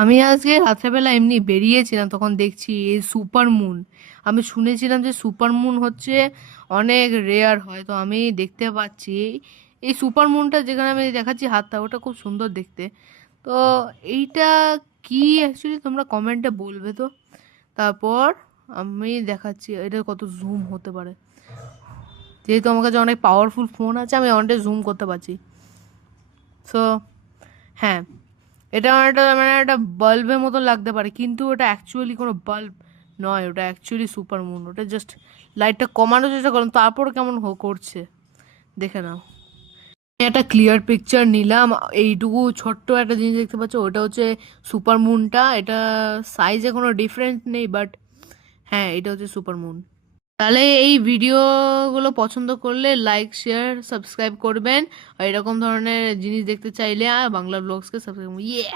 আমি আজকে রাত্রেবেলা এমনি বেরিয়েছিলাম, তখন দেখছি এই সুপার মুন। আমি শুনেছিলাম যে সুপার মুন হচ্ছে অনেক রেয়ার হয়, তো আমি দেখতে পাচ্ছি এই সুপার মুনটা যেখানে আমি দেখাচ্ছি হাতটা, ওটা খুব সুন্দর দেখতে। তো এইটা কি অ্যাকচুয়ালি তোমরা কমেন্টে বলবে তো। তারপর আমি দেখাচ্ছি এটা কত জুম হতে পারে। যেহেতু আমার কাছে অনেক পাওয়ারফুল ফোন আছে, আমি অনেকটা জুম করতে পারছি। সো হ্যাঁ, এটা আমার একটা মানে একটা বাল্বের মতো লাগতে পারে, কিন্তু ওটা অ্যাকচুয়ালি কোনো বাল্ব নয়, ওটা অ্যাকচুয়ালি সুপার মুন। ওটা জাস্ট লাইটটা কমানোর চেষ্টা করলাম, তারপর কেমন করছে দেখে নাও। একটা ক্লিয়ার পিকচার নিলাম। এইটুকু ছোট্ট একটা জিনিস দেখতে পাচ্ছ, ওটা হচ্ছে সুপার মুনটা। এটা সাইজে কোনো ডিফারেন্স নেই, বাট হ্যাঁ, এটা হচ্ছে সুপার মুন। তাহলে এই ভিডিওগুলো পছন্দ করলে লাইক, শেয়ার, সাবস্ক্রাইব করবেন। আর এরকম ধরনের জিনিস দেখতে চাইলে বাংলা ব্লগসকে সাবস্ক্রাইব, ইয়ে।